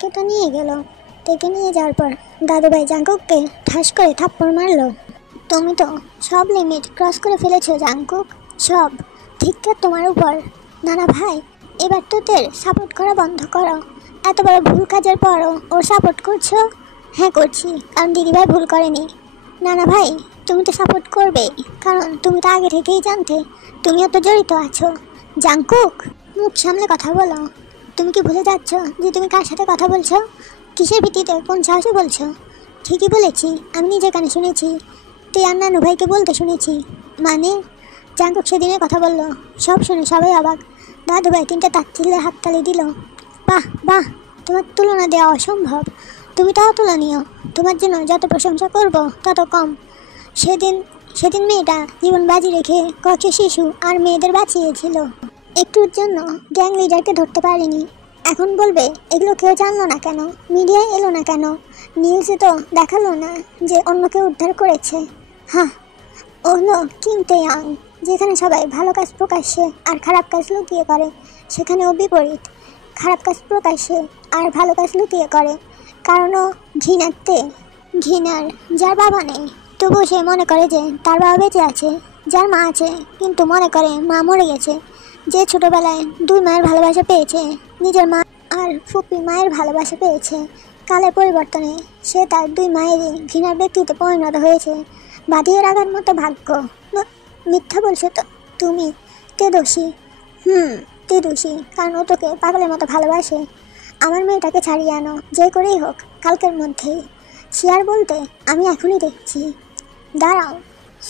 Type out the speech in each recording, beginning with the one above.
ডেকে তো নিয়ে গেল। ডেকে নিয়ে যাওয়ার পর দাদুভাই জাঙ্কুককে ঠাস করে থাপ্পড় মারলো। তুমি তো সব লিমিট ক্রস করে ফেলেছো জাঙ্কুক, সব। ধিক্কার তোমার উপর। নানা ভাই, এবার তোদের সাপোর্ট করা বন্ধ করো। এত বড় ভুল কাজের পরও ওর সাপোর্ট করছো? হ্যাঁ করছি, কারণ দিদিভাই ভুল করেনি। নানা ভাই, তুমি তো সাপোর্ট করবেই, কারণ তুমি তো আগে থেকেই জানতে তুমিও তো জড়িত আছো। জাঙ্কুক, মুখ সামলে কথা বলো। তুমি কি ভুলে যাচ্ছ যে তুমি কার সাথে কথা বলছো? কিসের ভিত্তিতে, কোন সাহসে বলছো? ঠিকই বলেছি, আমি নিজে কানে শুনেছি। তুই আর নানু ভাইকে বলতে শুনেছি। মানে? জাঙ্কুক সেদিনের কথা বললো। সব শুনে সবাই অবাক। দাদুভাই তিনটে তাচ্ছিল্যে হাততালি দিল। বাহ বাহ, তোমার তুলনা দেওয়া অসম্ভব। তুমি তো অতুলনীয়। তোমার জন্য যত প্রশংসা করব তত কম। সেদিন সেদিন মেয়েটা জীবন বাজি রেখে কয়েকশো শিশু আর মেয়েদের বাঁচিয়েছিল। একটুর জন্য গ্যাং লিডারকে ধরতে পারিনি। এখন বলবে এগুলো কেউ জানলো না কেন, মিডিয়ায় এলো না কেন, নিউজে তো দেখালো না যে অন্য কেউ উদ্ধার করেছে। হ্যাঁ, ও হলো কিম তে-ইয়াং। যেখানে সবাই ভালো কাজ প্রকাশ্যে আর খারাপ কাজ লুকিয়ে করে, সেখানেও বিপরীত। খারাপ কাজ প্রকাশ্যে আর ভালো কাজ লুকিয়ে করে, কারণ ও ঘৃণার। যার বাবা নেই তবুও সে মনে করে যে তার বাবা বেঁচে আছে। যার মা আছে কিন্তু মনে করে মা মরে গেছে। যে ছোটোবেলায় দুই মায়ের ভালোবাসা পেয়েছে, নিজের মা আর ফুপি মায়ের ভালোবাসা পেয়েছে, কালের পরিবর্তনে সে তার দুই মায়েরই ঘৃণার ব্যক্তিতে পরিণত হয়েছে। বাঁধিয়ে রাখার মতো ভাগ্য। মিথ্যা বলছো তো তুমি। তে দোষী। তে দোষী, কারণ ও তোকে পাগলের মতো ভালোবাসে। আমার মেয়েটাকে ছাড়িয়ে আনো, যে করেই হোক, কালকের মধ্যেই। শেয়ার বলতে আমি এখনই দেখছি। দাঁড়াও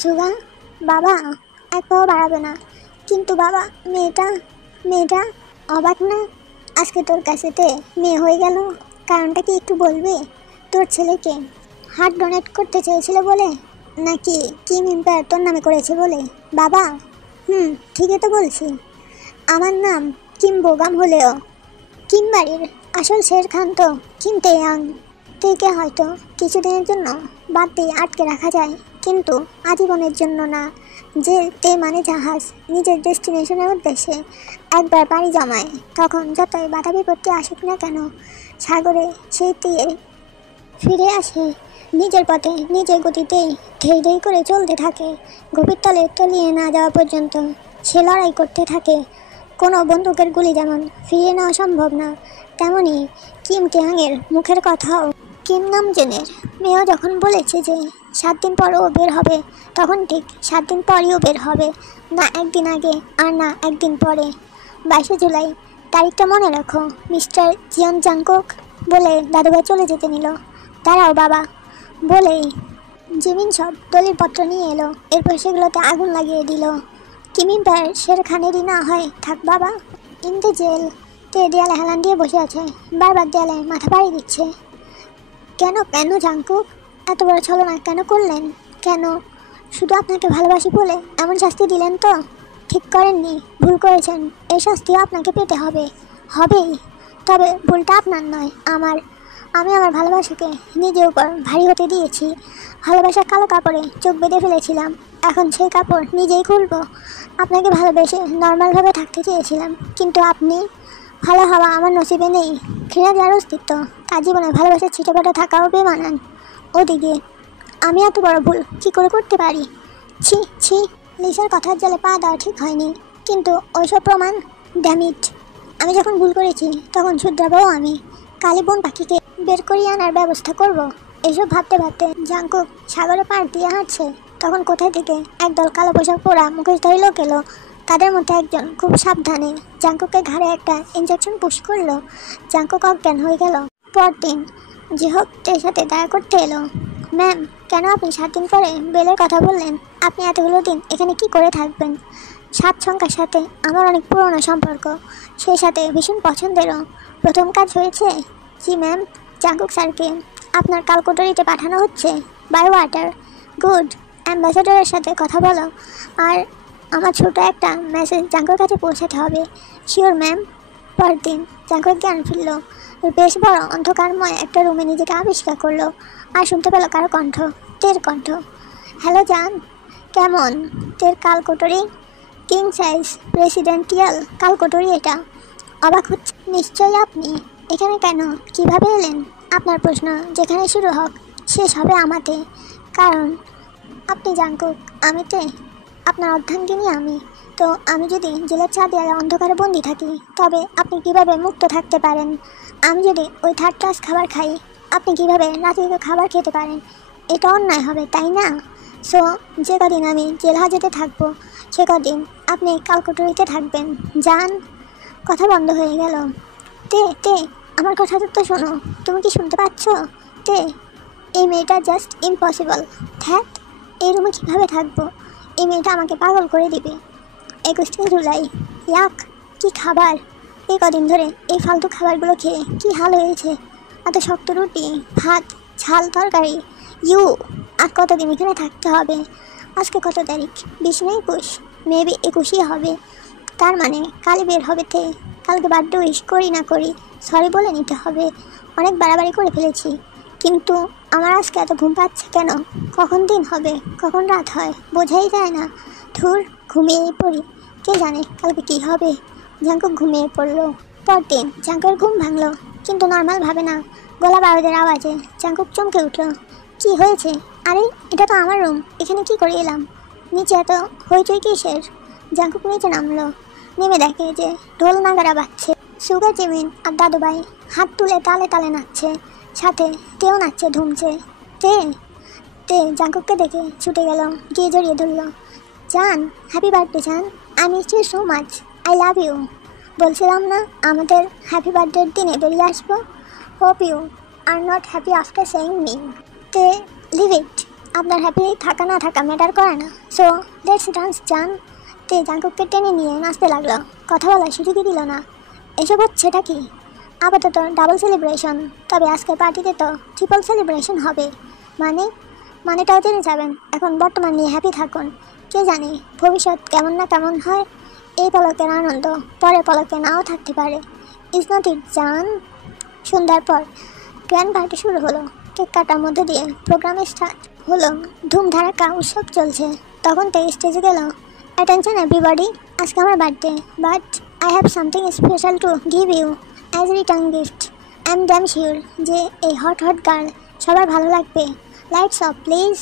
সুগা, বাবা এক পাও বাড়াবে না। কিন্তু বাবা, মেয়েটা অবাক না? আজকে তোর কাছেতে মেয়ে হয়ে গেল, কারণটা কি একটু বলবে? তোর ছেলেকে হার্ট ডোনেট করতে চেয়েছিল বলে, নাকি কিম এম্পায়ার তোর নামে করেছে বলে? বাবা, ঠিকই তো বলছি। আমার নাম কিম বোগাম হলেও কিম বাড়ির আসল শের খান তো কিম তে-ইয়াং। তেকে হয়তো কিছুদিনের জন্য বাদ দিয়ে আটকে রাখা যায়, কিন্তু আজীবনের জন্য না। যে তে মানে জাহাজ, নিজের ডেস্টিনেশনের উদ্দেশ্যে একবার পাড়ি জমায়, তখন যতই বাধা বিপত্তি আসুক না কেন, সাগরে সেই তীরে ফিরে আসে নিজের পথে, নিজের গতিতেই ধেই ধেই করে চলতে থাকে। গভীর তলে তলিয়ে না যাওয়া পর্যন্ত সে লড়াই করতে থাকে। কোনো বন্দুকের গুলি যেমন ফিরিয়ে নেওয়া সম্ভব না, তেমনি কিম তে-ইয়াংয়ের মুখের কথাও। কিম নামজেনের মেয়েও যখন বলেছে যে 7 দিন পরও বের হবে, তখন ঠিক 7 দিন পরেও বের হবে, না একদিন আগে আর না একদিন পরে। 22শে জুলাই, তারিখটা মনে রাখো। মিস্টার জিয়ন জাংকুক, বলে দাদুভাই চলে যেতে নিল। দাঁড়াও বাবা, বলেই জিমিন সব দলিলপত্র নিয়ে এলো। এরপর সেগুলোতে আগুন লাগিয়ে দিল। কিম এম্পায়ার শের খানেরই না হয় থাক বাবা। In the jail. তে দেয়ালে হেলান দিয়ে বসে আছে, বারবার দেয়ালে মাথা পাড়ি দিচ্ছে। কেন জাংকুক, এত বড় ছলনা কেন করলেন? কেন? শুধু আপনাকে ভালোবাসি বলে এমন শাস্তি দিলেন তো? ঠিক করেননি, ভুল করেছেন। এই শাস্তিও আপনাকে পেতে হবেই। তবে ভুলটা আপনার নয়, আমার। আমি আমার ভালোবাসাকে নিজের উপর ভারী হতে দিয়েছি। ভালোবাসার কালো কাপড়ে চোখ বেঁধে ফেলেছিলাম, এখন সেই কাপড় নিজেই খুলব। আপনাকে ভালোবেসে নর্মালভাবে থাকতে চেয়েছিলাম, কিন্তু আপনি। ভালো হওয়া আমার নসিবে নেই। ঘৃণা যার অস্তিত্ব, তার জীবনে ভালোবাসার ছিটেফোঁটা থাকাও বেমানান। ওদিকে আমি এত বড় ভুল কী করে করতে পারি? ছি। লিসার কথার জালে পা দেওয়া ঠিক হয়নি, কিন্তু ওইসব প্রমাণ, ড্যামিট। আমি যখন ভুল করেছি তখন শুধরাবও আমি। কালী বোন পাখিকে বের করিয়ে আনার ব্যবস্থা করব। এসব ভাবতে ভাবতে জাংকুক সাগরে পাড় দিয়ে হাঁটছে। তখন কোথায় থেকে একদল কালো পোশাক পরা মুখোশধারী লোক এলো। তাদের মধ্যে একজন খুব সাবধানে জাংকুকের ঘাড়ে একটা ইঞ্জেকশন পুশ করলো। জাংকুক অজ্ঞান হয়ে গেল। পরদিন জিহোক টের সাথে দেখা করতে এলো। ম্যাম, কেন আপনি 7 দিন পরে বেলের কথা বললেন? আপনি এতগুলো দিন এখানে কি করে থাকবেন? 7 সংখ্যার সাথে আমার অনেক পুরনো সম্পর্ক, সেই সাথে ভীষণ পছন্দেরও। প্রথম কাজ হয়েছে। জি ম্যাম, জাংকুক স্যারকে আপনার কালকোটরিতে পাঠানো হচ্ছে বাই ওয়াটার। গুড। অ্যাম্বাসেডরের সাথে কথা বলো, আর আমার ছোট একটা মেসেজ জাংকুকের কাছে পৌঁছাতে হবে। Sure ma'am. পরদিন জাংকুক জ্ঞান ফিরল। বেশ বড় অন্ধকারময় একটা রুমে নিজেকে আবিষ্কার করলো, আর শুনতে পেল কারো কণ্ঠ, তের কণ্ঠ। হ্যালো জান, কেমন? তের কালকোটরি, কিং সাইজ প্রেসিডেন্টিয়াল কালকোটরি এটা। অবাক হচ্ছে নিশ্চয়ই আপনি। এখানে কেন, কিভাবে এলেন? আপনার প্রশ্ন যেখানে শুরু হোক শেষ হবে আমাতে, কারণ আপনি জাঙ্কুক, আমিতে আপনার অর্ধাঙ্গিনী আমি। তো আমি যদি জেলের চাঁদিয়ায় অন্ধকারে বন্দি থাকি তবে আপনি কিভাবে মুক্ত থাকতে পারেন? আমি যদি ওই থার্ড ক্লাস খাবার খাই আপনি কিভাবে রাত্রিতে খাবার খেতে পারেন? এটা অন্যায় হবে, তাই না? সো যে কদিন আমি জেল হাজতে থাকবো সে কদিন আপনি কালকুটুরিতে থাকবেন। যান। কথা বন্ধ হয়ে গেল। তে তে আমার কথা তো শোনো, তুমি কি শুনতে পাচ্ছ? তে এই মেয়েটা জাস্ট ইম্পসিবল। ধ্যাত, এই রুমে কীভাবে থাকবো? এই মেয়েটা আমাকে পাগল করে দিবে। 21 জুলাই। ইয়াক, কি খাবার! এই কদিন ধরে এই ফালতু খাবারগুলো খেয়ে কি হাল হয়েছে। এত শক্ত রুটি, ভাত, ঝাল তরকারি। ইউ, আর কতদিন এখানে থাকতে হবে? আজকে কত তারিখ? 20 না 21? মেবি 21ই হবে। তার মানে কালই বের হবে। কালকে বার্থডে উইশ করি না করি সরি বলে নিতে হবে। অনেক বাড়াবাড়ি করে ফেলেছি, কিন্তু আমার আজকে এত ঘুম পাচ্ছে কেন? কখন দিন হবে, কখন রাত হয় বোঝাই যায় না। ধুর, ঘুমিয়েই পড়ি। কে জানে কালকে কী হবে। জাঙ্কুক ঘুমিয়ে পড়লো। পরদিন জাঙ্কুকের ঘুম ভাঙলো, কিন্তু নর্মালভাবে না, গলা বারুদের আওয়াজে। জাঙ্কুক চমকে উঠল। কি হয়েছে? আরে এটা তো আমার রুম, এখানে কি করে এলাম? নিচে এত হইচই কিসের? জাঙ্কুক নিচে নামলো। নেমে দেখে যে ঢোল নাগারা বাজছে। সুগার জিমিন আর দাদুভাই হাত তুলে তালে তালে নাচছে, সাথে তেও নাচছে, ধুমছে। তে তে জাঙ্কুককে দেখে ছুটে গেল, গিয়ে জড়িয়ে ধরল। জান, হ্যাপি বার্থডে জান, I miss you so much, I love you. বলছিলাম না আমাদের হ্যাপি বার্থডের দিনে বেরিয়ে আসবো? Hope you are not happy after saying me. তে লিভ ইট, আপনার হ্যাপি থাকা না থাকা ম্যাটার করে না। সো লেটস ডান্স জান। তে জাঙ্কুককে টেনে নিয়ে নাচতে লাগলো, কথা বলার সুযোগই দিল না। এসব হচ্ছেটা কি? আপাতত ডাবল সেলিব্রেশন, তবে আজকের পার্টিতে তো ট্রিপল সেলিব্রেশন হবে। মানেটাও জেনে যাবেন। এখন বর্তমান নিয়ে হ্যাপি থাকুন, কে জানে ভবিষ্যৎ কেমন না কেমন হয়। এই পলকের আনন্দ পরে পলকে নাও থাকতে পারে। ইজ নট ইট জান? সন্ধ্যার পর গ্র্যান্ড পার্টি শুরু হলো। কেক কাটার মধ্যে দিয়ে প্রোগ্রাম স্টার্ট হলো। ধুমধারাক্কা উৎসব চলছে। তখন তে স্টেজে গেল। অ্যাটেনশন এভরিবডি, আজকে আমার birthday, but I have something special to give you as return gift. I am damn sure যে এই হট হট গার্ল সবার ভালো লাগবে। Lights off please.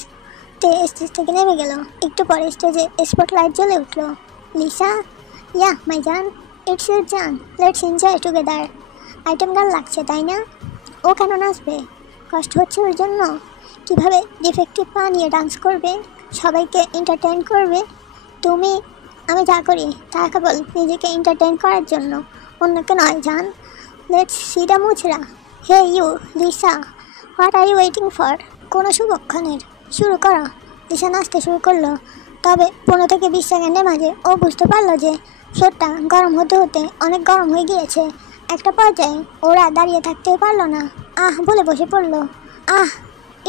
তে স্টেজ থেকে নেমে গেল। একটু পরে স্টেজে স্পটলাইট জ্বলে উঠল। লিসা, ইয়া মাই জান, ইটস ইউর জান, let's enjoy together. Item girl লাগছে তাই না? ও কেন নাচবে? কষ্ট হচ্ছে ওর জন্য? কীভাবে ডিফেক্টিভ পা নিয়ে ডান্স করবে, সবাইকে এন্টারটেইন করবে? আমি যা করি তা কেবল নিজেকে এন্টারটেইন করার জন্য, অন্যকে নয় জান। লেটস সি দ্য মুচরা। Hey you Lisa, what are you waiting for? কোনো শুভক্ষণের, শুরু করো। লিসা নাচতে শুরু করলো। তবে 15 থেকে 20 সেকেন্ডের মাঝে ও বুঝতে পারলো যে ফ্লোরটা গরম হতে হতে অনেক গরম হয়ে গিয়েছে। একটা পর্যায়ে ওরা দাঁড়িয়ে থাকতে পারলো না, আহ বলে বসে পড়লো। আহ,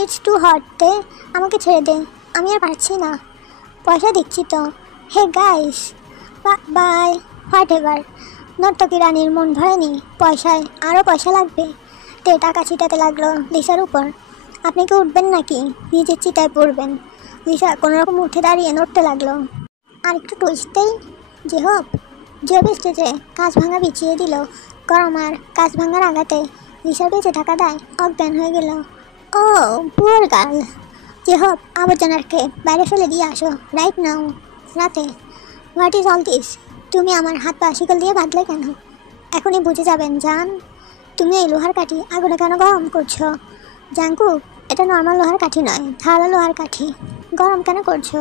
ইটস টু হট। তে আমাকে ছেড়ে দে, আমি আর পারছি না। পয়সা দিচ্ছি তো। Hey guys, bye, whatever. নর্তকী রানীর মন ভরেনি, পয়সায় আরও পয়সা লাগবে। তে টাকা ছিটাতে লাগলো লিসার উপর। আপনি কি উঠবেন নাকি নিজের চিতায় পড়বেন? লিসা কোনোরকম উঠে দাঁড়িয়ে নড়তে লাগলো। আর একটু টুইস্টেই জেব স্টেজে কাঁচ ভাঙা বিছিয়ে দিল। গরম আর কাঁচ ভাঙার আঘাতে লিসার বেঁচে থাকা দায় অজ্ঞান হয়ে গেল। ও পুয়ার গার্ল। জেহব, আবর্জনারকে বাইরে ফেলে দিয়ে আসো রাইট নাও। রাতে, হোয়াট ইজ অল দিস? তুমি আমার হাত পা শিকল দিয়ে বাঁধলে কেন? এখনই বুঝে যাবেন জান। তুমি এই লোহার কাঠি আগুনে কেন গরম করছো? জাঙ্কুক, এটা নর্মাল লোহার কাঠি নয়, ধারালো লোহার কাঠি। গরম কেন করছো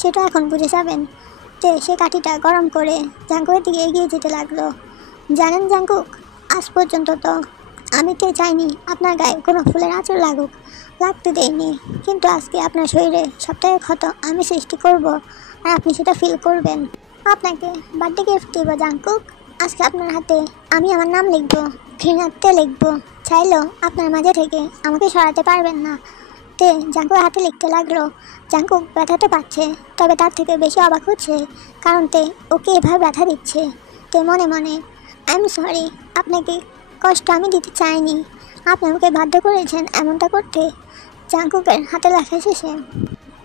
সেটা এখন বুঝে যাবেন। তে সে কাঠিটা গরম করে জাঙ্কুকের দিকে এগিয়ে যেতে লাগলো। জানেন জাঙ্কুক, আজ পর্যন্ত তো আমি তে চাইনি আপনার গায়ে কোনো ফুলের আঁচড় লাগুক, লাগতে দেয়নি। কিন্তু আজকে আপনার শরীরে সবথেকে ক্ষত আমি সৃষ্টি করব, আর আপনি সেটা ফিল করবেন। আপনাকে বার্থডে গিফট দেবো জাঙ্কুক। আজকে আপনার হাতে আমি আমার নাম লিখবো, ঘৃণাতে লিখবো। চাইলেও আপনার মাঝে থেকে আমাকে সরাতে পারবেন না। তে জাঙ্কুক হাতে লিখতে লাগলো। জাঙ্কুক ব্যথা তো পাচ্ছে, তবে তার থেকে বেশি অবাক হচ্ছে কারণ তে ওকে এভাবে ব্যথা দিচ্ছে। তে মনে মনে, আই এম সরি, আপনাকে কষ্ট আমি দিতে চাইনি, আপনি আমাকে বাধ্য করেছেন এমনটা করতে। জাঙ্কুকের হাতে লেখা শেষে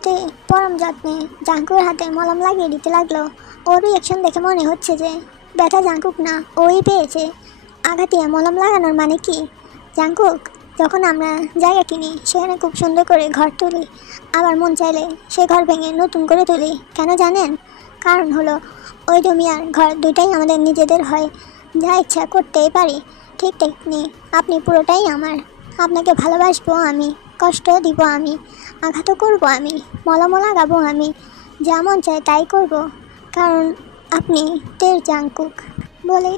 তে পরম যত্নে জাঙ্কুকের হাতে মলম লাগিয়ে দিতে লাগলো। ওর রিয়াকশন দেখে মনে হচ্ছে যে ব্যথা জাঙ্কুক না ওই পেয়েছে। আঘাতে মলম লাগানোর মানে কি জাঙ্কুক? যখন আমরা জায়গা কিনি সেখানে খুব সুন্দর করে ঘর তুলি, আবার মন চাইলে সে ঘর ভেঙে নতুন করে তুলি। কেন জানেন? কারণ হলো ওই জমি আর ঘর দুইটাই আমাদের নিজেদের হয়, যা ইচ্ছা করতেই পারি। ঠিক তেমনি আপনি পুরোটাই আমার। আপনাকে ভালোবাসবো আমি, কষ্ট দিব আমি, আঘাতও করবো আমি, মলমও লাগাবো আমি, যা মন চায় তাই করব, কারণ আপনি তের জাঙ্কুক। বলেই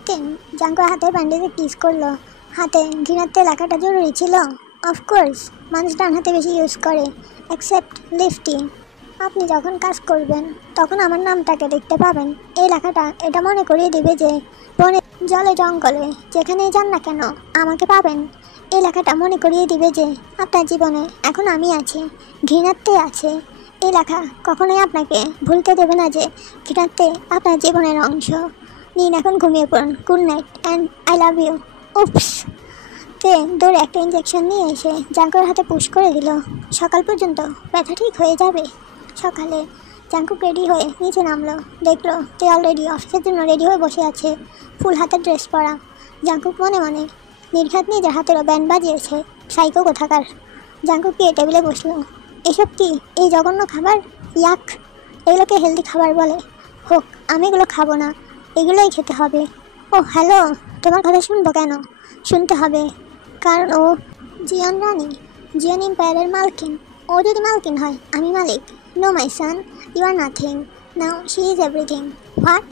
জাঙ্কুক হাতে ব্যান্ডেজে কিস করলো। হাতে ঘৃণাতে লেখাটা জরুরি ছিল? অফকোর্স, মানুষ ডান হাতে বেশি ইউজ করে, এক্সেপ্ট লিফটি। আপনি যখন কাজ করবেন তখন আমার নামটাকে দেখতে পাবেন। এই লেখাটা এটা মনে করিয়ে দেবে যে বনে জলে জঙ্গলে যেখানেই যান না কেন আমাকে পাবেন। এই লেখাটা মনে করিয়ে দিবে যে আপনার জীবনে এখন আমি আছি, ঘৃণাত্মে আছে। এই লেখা কখনোই আপনাকে ভুলতে দেবে না যে ঘৃণাত্মে আপনার জীবনের অংশ। নিন এখন ঘুমিয়ে পড়ুন। Good night and I love you. Oops. দৌড়ে একটা ইঞ্জেকশন নিয়ে এসে জাঙ্কুকের হাতে পুশ করে দিল। সকাল পর্যন্ত ব্যথা ঠিক হয়ে যাবে। সকালে জাঙ্কুক রেডি হয়ে নিচে নামলো। দেখলো তে অলরেডি অফিসের জন্য রেডি হয়ে বসে আছে, ফুল হাতের ড্রেস পরা। জাঙ্কুক মনে মনে নির্ঘাত নিজের হাতেরও ব্যান্ড বাজিয়েছে। সাইকো কোথাকার। জাঙ্কুক গিয়ে টেবিলে বসলো। এসব কি? এই জঘন্য খাবার? ইয়াক! এগুলোকে হেলদি খাবার বলে? হোক, আমি এগুলো খাবো না, এগুলোই খেতে হবে। ও হ্যালো, তোমার কথা শুনবো কেন? শুনতে হবে, কারণ ও জিয়ন রানী, জিয়ন এম্পায়ারের মালকিন। ও যদি মালকিন হয় আমি মালিক। No my son, you are nothing, now she is everything. What?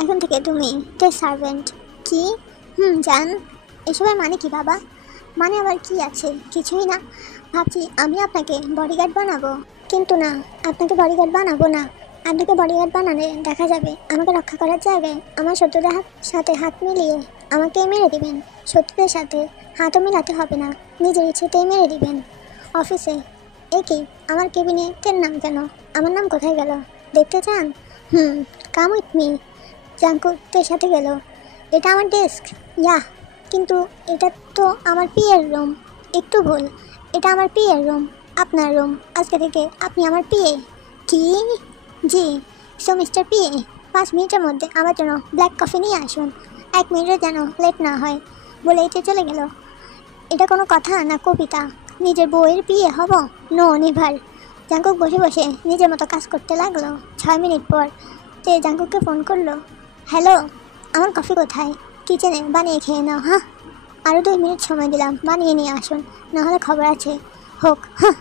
এখন থেকে তুমি তে সার্ভেন্ট। কি? জান। এসবের মানে কি বাবা? মানে আবার কি আছে? কিছুই না। ভাবছি আমি আপনাকে বডিগার্ড বানাবো, কিন্তু না, আপনাকে বডিগার্ড বানাবো না। আপনাকে বডিগার্ড বানালে দেখা যাবে আমাকে রক্ষা করার জায়গায় আমার শত্রুদের সাথে হাত মিলিয়ে আমাকে মেরে দিবেন। শত্রুদের সাথে হাতও মিলাতে হবে না, নিজের ইচ্ছেতেই মেরে দিবেন। অফিসে কি আমার কেবিনে তের নাম কেন? আমার নাম কোথায় গেল? দেখতে চান? Come with me. জাঙ্কুক তের সাথে গেল। এটা আমার ডেস্ক। ইয়া, কিন্তু এটা তো আমার পিএর রুম। একটু ভুল, এটা আমার পিএর রুম, আপনার রুম। আজকে থেকে আপনি আমার পিএ। কি? জি। সো মিস্টার পিএ, 5 মিনিটের মধ্যে আমার জন্য ব্ল্যাক কফি নিয়ে আসুন। 1 মিনিটও যেন লেট না হয়। বলেই তো চলে গেল। এটা কোনো কথা না কবিতা? নিজের বউয়ের বিয়ে হব? No never. জাঙ্কুক বসে বসে নিজের মতো কাজ করতে লাগলো। 6 মিনিট পর তে জাঙ্কুককে ফোন করলো। হ্যালো, আমার কফি কোথায়? কিচেনে, বানিয়ে খেয়ে নাও। হ্যাঁ, আরও 2 মিনিট সময় দিলাম, বানিয়ে নিয়ে আসুন, নাহলে খবর আছে। হোক। হ্যাঁ।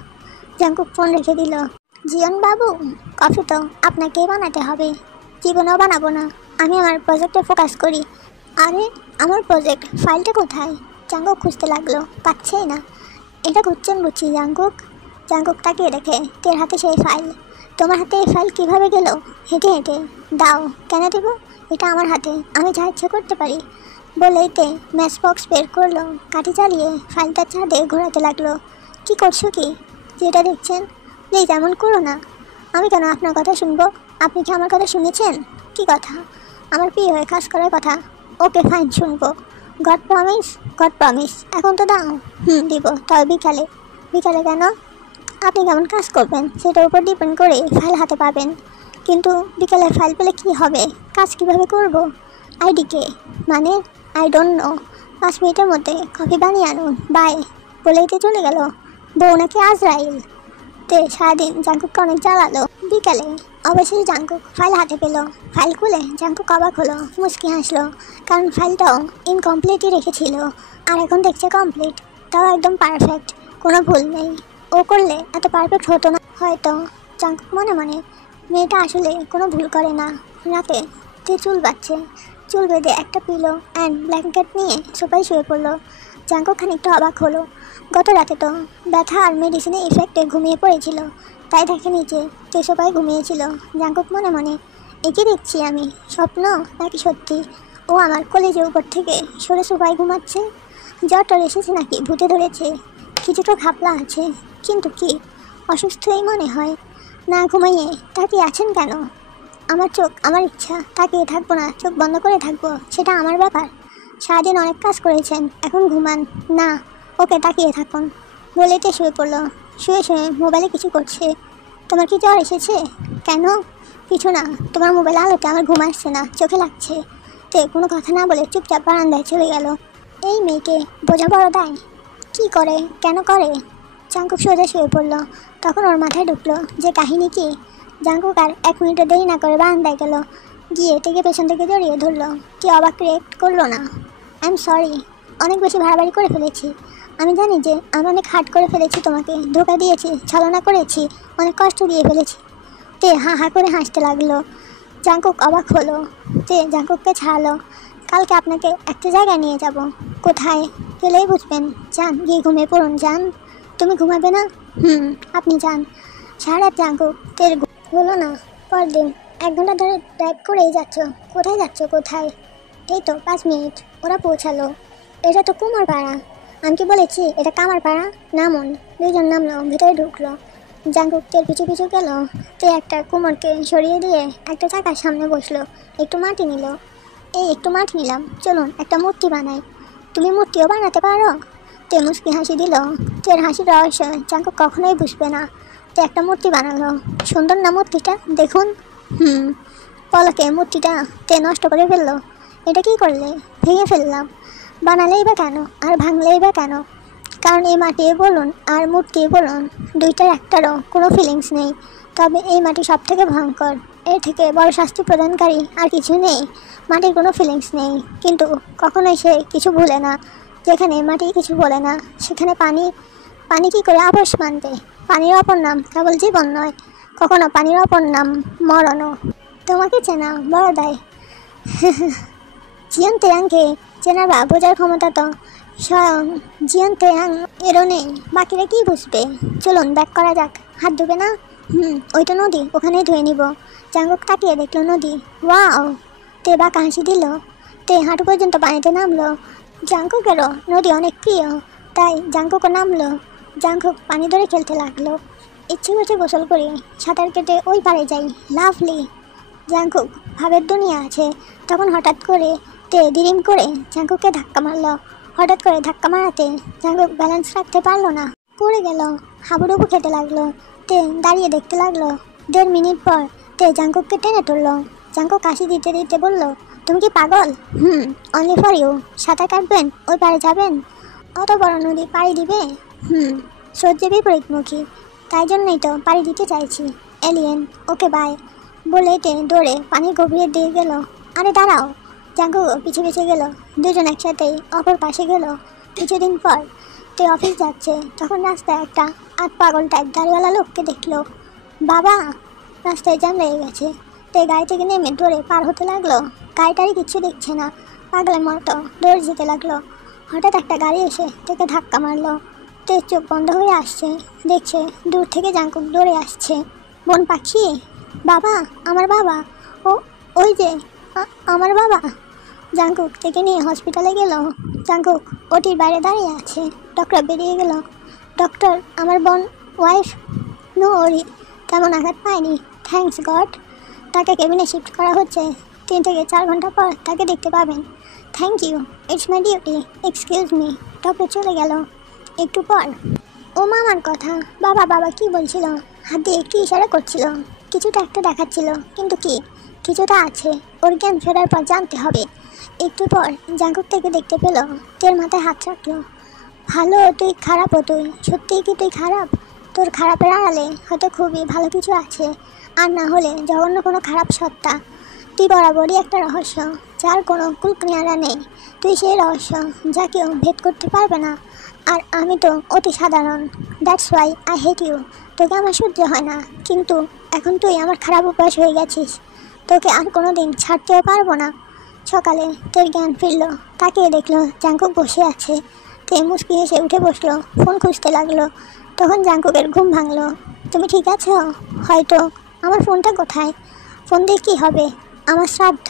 জাঙ্কুক ফোন রেখে দিল। জিয়ন বাবু, কফি তো আপনাকেই বানাতে হবে। জীবনেও বানাবো না, আমি আমার প্রজেক্টে ফোকাস করি। আরে আমার প্রজেক্ট ফাইলটা কোথায়? জাঙ্কুক খুঁজতে লাগলো, পাচ্ছেই না। এটা খুঁজছেন বুঝছি জাঙ্কুক। জাঙ্কুক তাকিয়ে দেখে তের হাতে সেই ফাইল। তোমার হাতে এই ফাইল কীভাবে গেল? হেঁটে হেঁটে। দাও। কেন দেবো? এটা আমার হাতে, আমি যা ইচ্ছে করতে পারি। বলেই তে ম্যাচ বক্স বের করলো, কাঠি চালিয়ে ফাইলটা চাঁদে ঘোরাতে লাগলো। কি করছো কি? যেটা দেখছেন, প্লিজ এমন করো না। আমি কেন আপনার কথা শুনবো? আপনি কি আমার কথা শুনেছেন? কি কথা? আমার প্রিয় হয়ে কাজ করার কথা। ওকে ফাইন, শুনবো। God promise? God promise. এখন তো দাও। দিব, তবে বিকালে। বিকালে কেন? আপনি কেমন কাজ করবেন সেটার উপর ডিপেন্ড করে ফাইল হাতে পাবেন। কিন্তু বিকালে ফাইল পেলে কি হবে? কাজ কিভাবে করব? আইডিকে মানে আই ডোন্ট নো। 5 মিনিটের মধ্যে কফি বানিয়ে আনুন, বাই। বলেই তো চলে গেল। বউ নাকি আজরাইল। তে সারাদিন জাঙ্কুককে অনেক জ্বালালো। বিকালে অবশ্যই জাঙ্কুক ফাইল হাতে পেল। ফাইল খুলে জাঙ্কুক অবাক হলো, মুচকি হাসলো, কারণ ফাইলটাও ইনকমপ্লিটই রেখেছিল। আর এখন দেখছে কমপ্লিট, তাও একদম পারফেক্ট, কোনো ভুল নেই। ও করলে এত পারফেক্ট হতো না হয়তো। জাঙ্কুক মনে মনে, মেয়েটা আসলে কোনো ভুল করে না। রাতে তে চুল বাচ্ছে। চুল বেঁধে একটা পিলো অ্যান্ড ব্ল্যাঙ্কেট নিয়ে সোফায় শুয়ে পড়লো। জাঙ্কুক খানিকটা অবাক হলো। গত রাতে তো ব্যথা আর মেডিসিনের ইফেক্টে ঘুমিয়ে পড়েছিল, তাই দেখে নিচে তে সোফায় ঘুমিয়েছিল। জাঙ্কুক মনে মনে, একে দেখছি আমি স্বপ্ন নাকি সত্যি? ও আমার কলেজের উপর থেকে সরে সোফায় ঘুমাচ্ছে। জ্বর এসেছে নাকি ভূতে ধরেছে? কিছুটা ঘাপলা আছে, কিন্তু কি অসুস্থই মনে হয়। না ঘুমাইয়ে তাকিয়ে আছেন কেন? আমার চোখ, আমার ইচ্ছা, তাকিয়ে থাকবো না, চোখ বন্ধ করে থাকবো, সেটা আমার ব্যাপার। সারাদিন অনেক কাজ করেছেন, এখন ঘুমান না। ওকে, তাকিয়ে থাকুন। বলেতে শুয়ে পড়লো। শুয়ে শুয়ে মোবাইলে কিছু করছে। তোমার কি জ্বর এসেছে? কেন? কিছু না, তোমার মোবাইল আলোতে আমার ঘুম আসছে না, চোখে লাগছে। তে কোনো কথা না বলে চুপচাপ বারান্দায় চলে গেল। এই মেয়েকে বোঝা বড় দায়। কী করে, কেন করে? জাঙ্কুক সোজা শুয়ে পড়ল। তখন ওর মাথায় ঢুকলো যে কাহিনী কি। জাঙ্কুক আর 1 মিনিটও দেরি না করে বারান্দায় গেল, গিয়ে থেকে পেছন থেকে জড়িয়ে ধরলো। কি অবাক রিয়েক্ট করলো না। আই এম সরি, অনেক বেশি ভাড়াবাড়ি করে ফেলেছি। আমি জানি যে আমি অনেক হার্ট করে ফেলেছি, তোমাকে ধোকা দিয়েছি, ছলনা করেছি, অনেক কষ্ট দিয়ে ফেলেছি। তে হা হা করে হাসতে লাগলো। জাঙ্কুক অবাক হলো। তে জাঙ্কুককে ছাড়লো। কালকে আপনাকে একটা জায়গায় নিয়ে যাব। কোথায় গেলেই বুঝবেন। যান, গিয়ে ঘুমিয়ে পড়ুন। যান। তুমি ঘুমাবে না? আপনি যান। সারা জাঙ্কুক তের হলো না। পরদিন 1 ঘন্টা ধরে ড্রাইভ করেই যাচ্ছ। কোথায় যাচ্ছ? কোথায়? এই তো 5 মিনিট। ওরা পৌঁছালো। এটা তো কুমারপাড়া। আমি কি বলেছি এটা কামারপাড়া? নামুন। 2 জন নামলো, ভিতরে ঢুকলো। জাঙ্কুক তের পিছু পিছু গেল। তে একটা কুমোরকে সরিয়ে দিয়ে একটা চাকার সামনে বসলো। একটু মাটি নিল। এই একটু মাটি নিলাম, চলুন একটা মূর্তি বানাই। তুমি মূর্তিও বানাতে পারো? তে মুচকি হাসি দিল। তের হাসির রহস্য জাঙ্কুক কখনোই বুঝবে না। তে একটা মূর্তি বানালো। সুন্দর না মূর্তিটা? দেখুন। পলকে মূর্তিটা তে নষ্ট করে ফেললো। এটা কি করলে? ভেঙে ফেললাম। বানালেই বা কেন, আর ভাঙলেই বা কেন? কারণ এই মাটি বলুন আর মূর্তি বলুন, দুইটার একটারও কোনো ফিলিংস নেই। তবে এই মাটি সব থেকে ভয়ঙ্কর। এর থেকে বড় শাস্তি প্রদানকারী আর কিছু নেই। মাটির কোনো ফিলিংস নেই, কিন্তু কখনোই সে কিছু ভুলে না। যেখানে মাটি কিছু বলে না, সেখানে পানি কি করে আপোষ মানবে? পানির অপর নাম কেবল জীবন নয়, কখনো পানির অপর নাম মরণও। তোমাকে চেনা বড় দায়। জিয়ন তেয়াংকে চেনার বা বোঝার ক্ষমতা তো স্বয়ং জিয়ন তেয়াং এরও নেই। বাকিরা কি বুঝবে? চলুন ব্যাক করা যাক। হাত ধুবে না? ওইটা নদী, ওখানেই ধুয়ে নিব। জাঙ্কুক তাকিয়ে দেখলো নদী। ওয়াও! তে বাঁকা হাসি দিল। তে হাঁটু পর্যন্ত পানিতে নামলো। জাঙ্কুকেরও নদী অনেক প্রিয়, তাই জাঙ্কুকও নামলো। জাঙ্কুক পানি ধরে খেলতে লাগলো। ইচ্ছে করছে গোসল করি, সাঁতার কেটে ওই পারে যাই। লাভলি। জাঙ্কুক ভাবের দুনিয়া আছে। তখন হঠাৎ করে তে দিরিম করে জাঙ্কুককে ধাক্কা মারল। হঠাৎ করে ধাক্কা মারাতে জাঙ্কুক ব্যালেন্স রাখতে পারলো না, পড়ে গেল। হাবুডুবু খেতে লাগলো। তে দাঁড়িয়ে দেখতে লাগলো। 1.5 মিনিট পর তে জাঙ্কুককে টেনে তুললো। জাঙ্কুক কাশি দিতে দিতে বলল, তুমি কি পাগল? Only for you. সাঁতার কাটবেন? ওই পারে যাবেন? অত বড় নদী পাড়ি দিবে? সহ্যে বিপরীতমুখী, তাই জন্যই তো পাড়ি দিতে চাইছি। এলিয়েন। Okay bye. বলে তে দৌড়ে পানির গভীরে দিয়ে গেল। আরে দাঁড়াও। জাঙ্কুক পিছে পিছে গেল। 2 জন একসাথেই অপর পাশে গেল। কিছুদিন পর তে অফিস যাচ্ছে, তখন রাস্তায় একটা পাগল টাইপ দাড়িওয়ালা লোককে দেখলো। বাবা! রাস্তায় জ্যাম লেগে গেছে। তে গাড়ি থেকে নেমে দৌড়ে পার হতে লাগলো। গাড়িটারই কিচ্ছু দেখছে না, পাগলের মতো দৌড়ে যেতে লাগলো। হঠাৎ একটা গাড়ি এসে তেকে ধাক্কা মারলো। তে চোখ বন্ধ হয়ে আসছে, দেখছে দূর থেকে জাঙ্কুক দৌড়ে আসছে। বন পাখি! বাবা, আমার বাবা! ওই যে আমার বাবা! জাঙ্কুক থেকে নিয়ে হসপিটালে গেল। জাঙ্কুক ওটির বাইরে দাঁড়িয়ে আছে। ডক্টর বেরিয়ে গেল। ডক্টর, আমার বোন ওয়াইফ নো ওরি, তেমন আঘাত পায়নি, থ্যাঙ্কস গড। তাকে কেবিনে শিফট করা হচ্ছে। 3 থেকে 4 ঘন্টা পর তাকে দেখতে পাবেন। Thank you, it's my duty, excuse me. Doctor চলে গেল। একটু পর ও মামার কথা। বাবা বাবা কি বলছিল? হাত দিয়ে একটু ইশারা করছিল, কিছুটা একটা দেখাচ্ছিল, কিন্তু কি কিছুটা আছে। ওর জ্ঞান ফেরার পর জানতে হবে। একটু পর জাঙ্কুক থেকে দেখতে পেল। তের মাথায় হাত রাখলো। ভালো তুই, খারাপও তুই। সত্যিই কি তুই খারাপ? তোর খারাপের আড়ালে হয়তো খুবই ভালো কিছু আছে, আর না হলে জঘন্য কোনো খারাপ সত্তা। তুই বরাবরই একটা রহস্য, যার কোনো কুলকিনারা নেই। তুই সেই রহস্য যা কেউ ভেদ করতে পারবে না। আর আমি তো অতি সাধারণ। That's why I hate you. তোকে আমার সহ্য হয় না, কিন্তু এখন তুই আমার খারাপ অভ্যাস হয়ে গেছিস। তোকে আর কোনো দিন ছাড়তেও পারবো না। সকালে তের জ্ঞান ফিরল। তাকিয়ে দেখলো জাঙ্কুক বসে আছে। তে মুচকি হেসে উঠে বসলো, ফোন খুঁজতে লাগলো। তখন জাঙ্কুকের ঘুম ভাঙলো। তুমি ঠিক আছো? হয়তো। আমার ফোনটা কোথায়? ফোন দিয়ে কী হবে? আমার শ্রাদ্ধ।